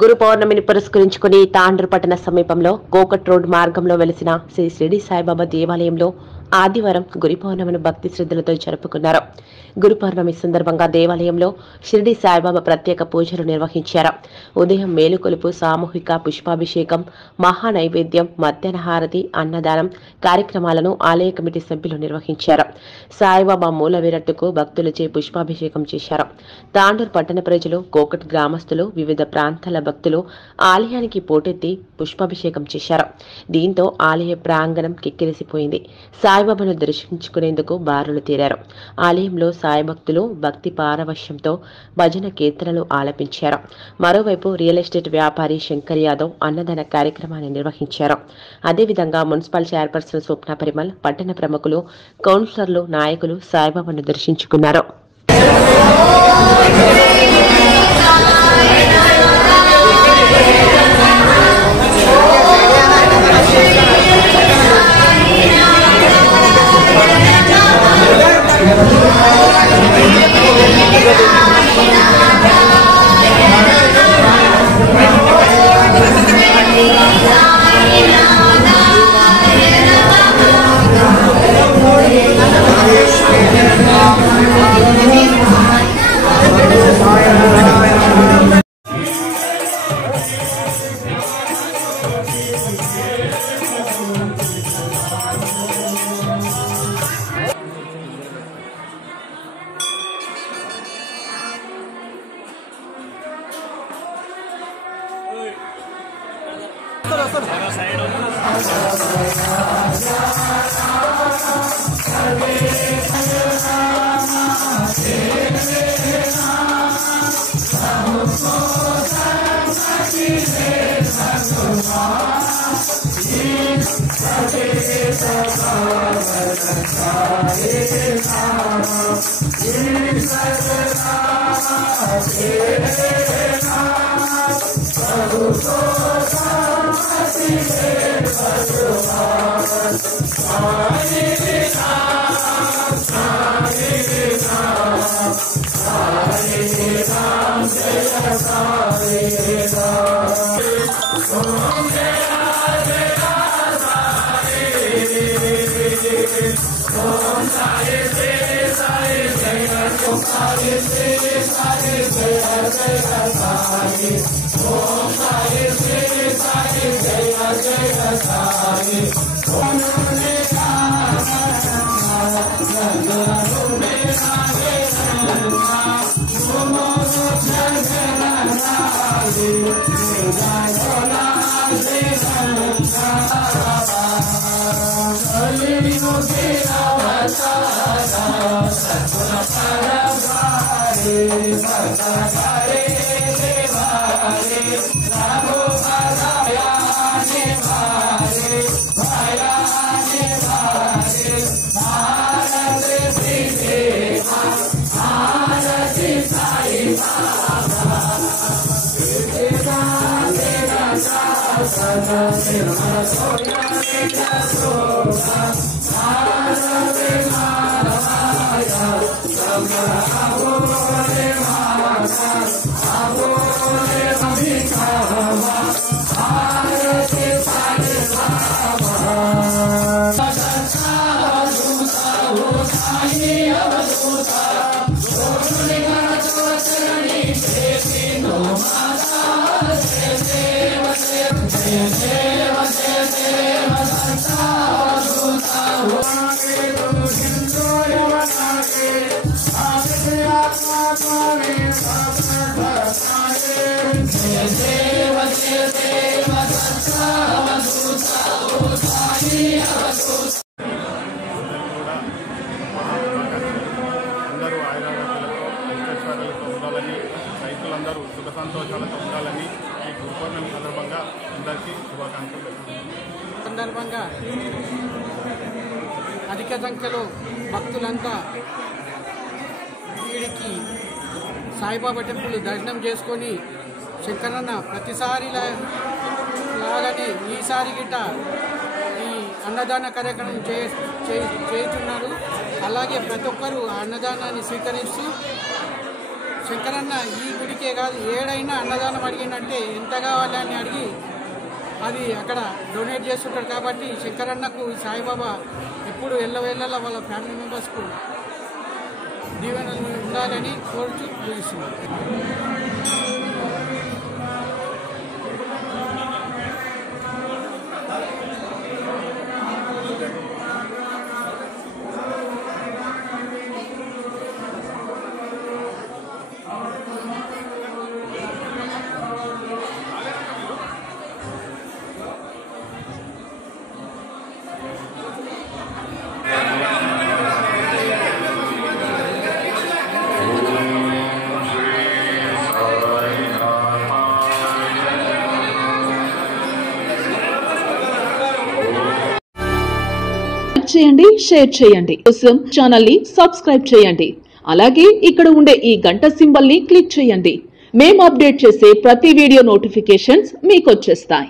గురు పౌర్ణమిని పురస్కరించుకుని తాండ్రు పట్టణ సమీపంలో కోకట్ రోడ్ మార్గంలో వెలిసిన శ్రీ షిరిడి సాయిబాబా దేవాలయంలో ఆదివారం గురు పౌర్ణమిని భక్తి శ్రద్ధలతో జరుపుకున్నారు. గురు పౌర్ణమి సందర్భంగా దేవాలయంలో షిరిడి సాయిబాబా ప్రత్యేక పూజలు నిర్వహించారు. ఉదయం మేలుకొలుపు, సామూహిక పుష్పాభిషేకం, మహా నైవేద్యం, మధ్యాహ్న హారతి, అన్నదానం కార్యక్రమాలను ఆలయ కమిటీ సభ్యులు నిర్వహించారు. సాయిబాబా మూల విరట్టుకు భక్తులచే పుష్పాభిషేకం చేశారు. తాండూరు పట్టణ ప్రజలు, కోకట్ గ్రామస్తులు, వివిధ ప్రాంతాల భక్తులు ఆలయానికి పోటెత్తి పుష్పాభిషేకం చేశారు. దీంతో ఆలయ ప్రాంగణం కిక్కిరిసిపోయింది. సాయిబాబాను దర్శించుకునేందుకు బారులు తీరారు. ఆలయంలో సాయి భక్తులు భక్తి పారవశ్యంతో భజన కీర్తనలు ఆలపించారు. మరోవైపు రియల్ ఎస్టేట్ వ్యాపారి శంకర్ యాదవ్ అన్నదాన కార్యక్రమాన్ని నిర్వహించారు. అదేవిధంగా మున్సిపల్ చైర్పర్సన్ స్వప్న పరిమల్, పట్టణ ప్రముఖులు, కౌన్సిలర్లు, నాయకులు సాయిబాబాను దర్శించుకున్నారు. రైతులందరూ సుఖ సంతోషాలతో ఉండాలని ఈ గురు పౌర్ణమి సందర్భంగా అందరికీ శుభాకాంక్షలు. సందర్భంగా అధిక సంఖ్యలో భక్తులంతా వీడికి సాయిబాబా టెంపుల్ దర్శనం చేసుకొని శంకరన్న ప్రతిసారి లాగానే ఈసారి గిట్ట ఈ అన్నదాన కార్యక్రమం చేస్తున్నారు. అలాగే ప్రతి ఒక్కరూ ఆ అన్నదానాన్ని స్వీకరిస్తూ శంకరన్న ఈ గుడికే కాదు ఏడైనా అన్నదానం అడిగిందంటే ఎంత కావాలి అని అడిగి అది అక్కడ డొనేట్ చేస్తుంటాడు. కాబట్టి శంకరన్నకు సాయిబాబా ఎప్పుడు ఎల్లవేళ్ళ వాళ్ళ ఫ్యామిలీ మెంబర్స్కు దీవెనలు ఉండాలని కోరుతూ ముగిస్తున్నారు. చేయండి, షేర్ చేయండి. కోసం ఛానల్ ని సబ్స్క్రైబ్ చేయండి. అలాగే ఇక్కడ ఉండే ఈ గంట సింబల్ ని క్లిక్ చేయండి. మేము అప్డేట్ చేసే ప్రతి వీడియో నోటిఫికేషన్స్ మీకు వచ్చేస్తాయి.